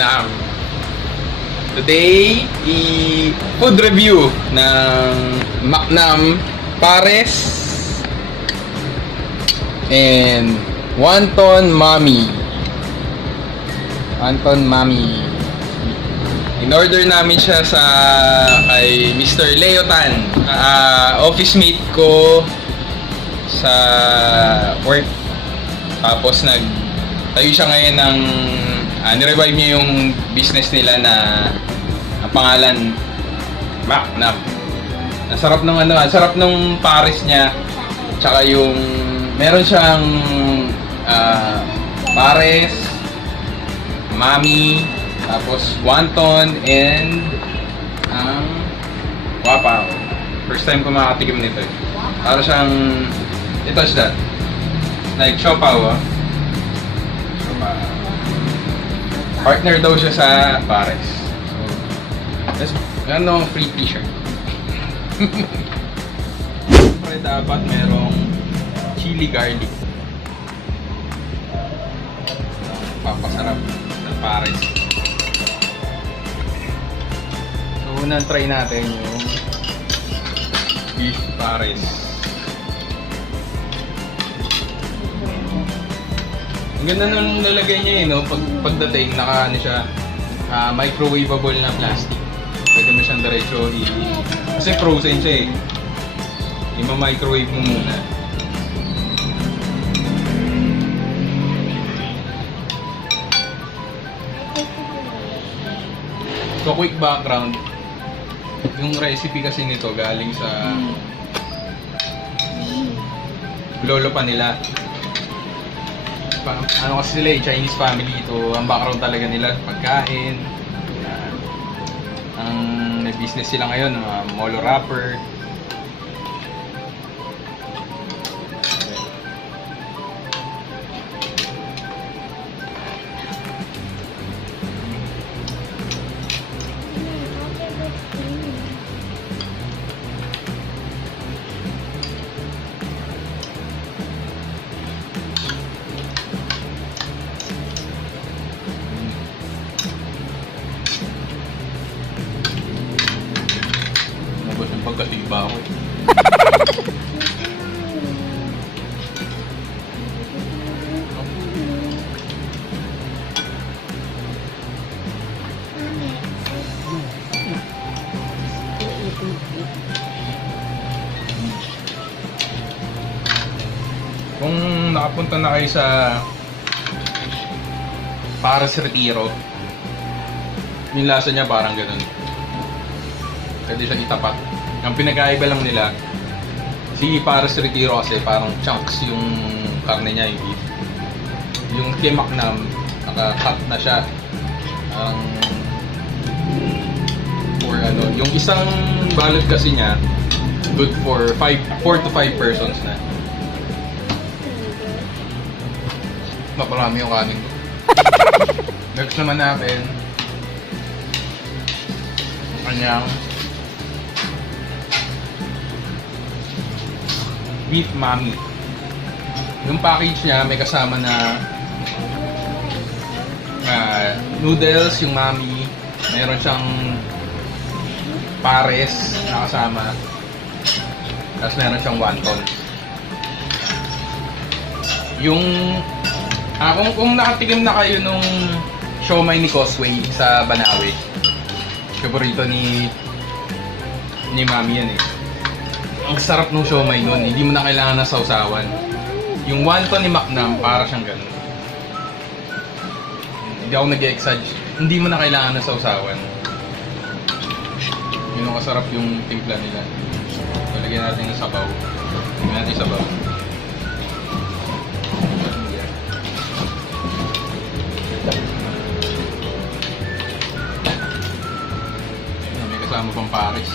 Macnam. Today, i-food review ng Macnam Pares and Wonton Mami. Wonton Mami. In-order namin siya sa kay Mr. Leo Tan, office mate ko sa work. Tapos nagtayo siya ngayon ng ni-revive niya yung business nila na ang pangalan Macnam. Sarap ng sarap ng Pares niya. Tsaka yung meron siyang Pares, Mami, tapos wonton and wapaw. First time ko makatikim nito eh. Para siyang i-touch that. Like siopaw. Siopaw. Partner daw siya sa Pares. So, ano free t-shirt. Siyempre dapat merong chili garlic. Papasarap ng Pares. So, unang try natin yung beef Pares. Ang ganda nung nalagay niya eh, no? Pagdating, naka ano siya, microwavable na plastic. Pwede mo siyang diretso kasi frozen siya eh. Ima-microwave mo muna. So, quick background. Yung recipe kasi nito galing sa lolo pa nila. Ano kasi sila eh, Chinese family. Ito ang background talaga nila, pagkain. Yan. Ang business sila ngayon, molo wrapper. Pagkatiba ako. Kung nakapunta na kayo sa Pares Retiro, yung lasa niya parang ganun. Pwede siya itapat. Ang pinagkaiba lang nila, si Pares Retiro kasi parang chunks yung karne niya, yung beef. Yung kay Macnam, naka-cut na siya. For ano, yung isang balot kasi niya, good for 4 to 5 persons na. Maparami yung kanin ko. Next naman natin, kanyang beef Mami. Yung package niya may kasama na noodles, yung Mami. Meron siyang Pares na kasama. Tapos meron siyang wonton. Yung kung nakatikim na kayo nung siomai ni Causeway sa Banawe, favorito ni Mami yan eh. Ang sarap ng siomai nun, hindi mo na kailangan ng sausawan. Yung wonton ni Macnam, para siyang ganun. Hindi ako nag-exage. Hindi mo na kailangan ng sausawan. Yun ang kasarap yung timpla nila. Talagyan natin ng sabaw. Talagyan natin yung sabaw. May kasama pang Pares.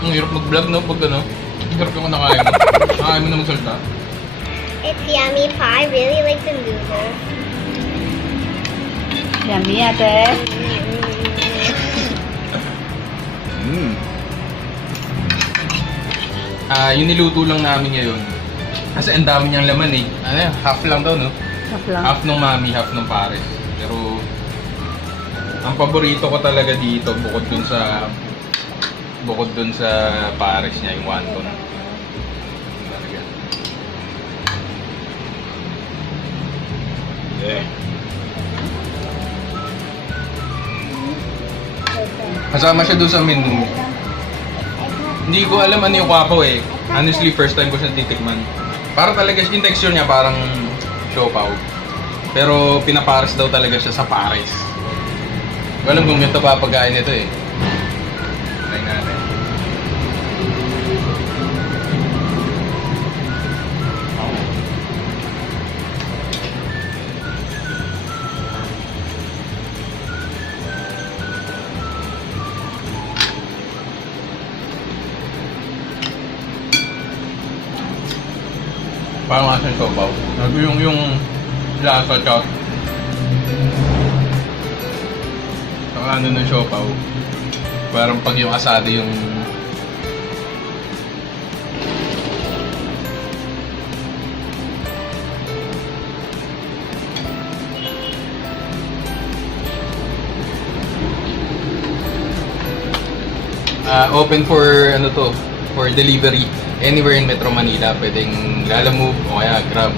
Ang hirap mag-vlog, no? Pag ano, ang hirap yung nakain mo. Nakain mo na magsalita. It's yummy pie. I really like the noodles. Yummy, ate. Yung niluto lang namin ngayon. Kasi ang dami niyang laman eh. Ano yan? Half lang daw, no? Half lang. Half nung mami, half nung pares. Pero ang paborito ko talaga dito bukod dun sa pares niya, yung wonton. Talaga. Yeah. Kasama siya doon sa menu. Hindi ko alam ano yung kwapaw eh. Honestly, first time ko siya titikman. Para talaga yung texture niya parang siopaw. Pero pinapares daw talaga siya sa pares. Hindi ko alam kung ganito papagain ito eh. Try natin. Parang nga siyang siopaw. Yung lasa tsaka ano ng siopaw. Parang pag yung asado yung open for ano to, for delivery anywhere in Metro Manila. Pwedeng Lalamove o kaya Grab.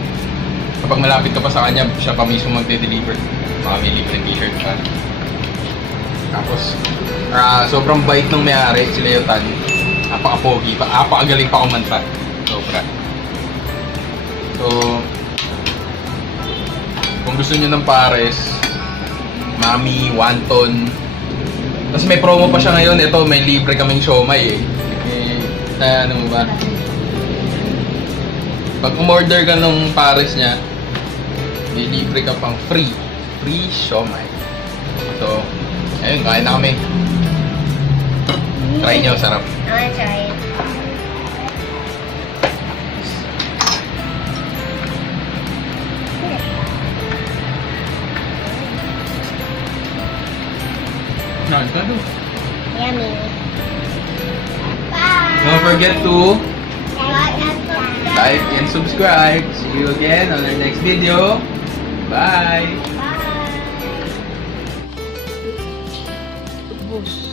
Kapag malapit ka pa sa kanya, siya pa mismo magde-deliver. Baka may libreng t-shirt pa. Tapos, sobrang bait ng may-ari, si Leo Tan. Napaka-pogi pa, napakagaling pa kumanta. Sobra. So, kung gusto niyo ng pares, mami, wonton. Tapos may promo pa siya ngayon. Ito, may libre kaming siomay eh. Ano mo ba? Pag umorder ka ng pares niya, may libre ka pang free siomay. So, ayun, kain na kami. Try nyo, sarap. I wanna try it. Yummy. Bye. Don't forget to Like like and subscribe. See you again on our next video. Bye! Bye. Bus.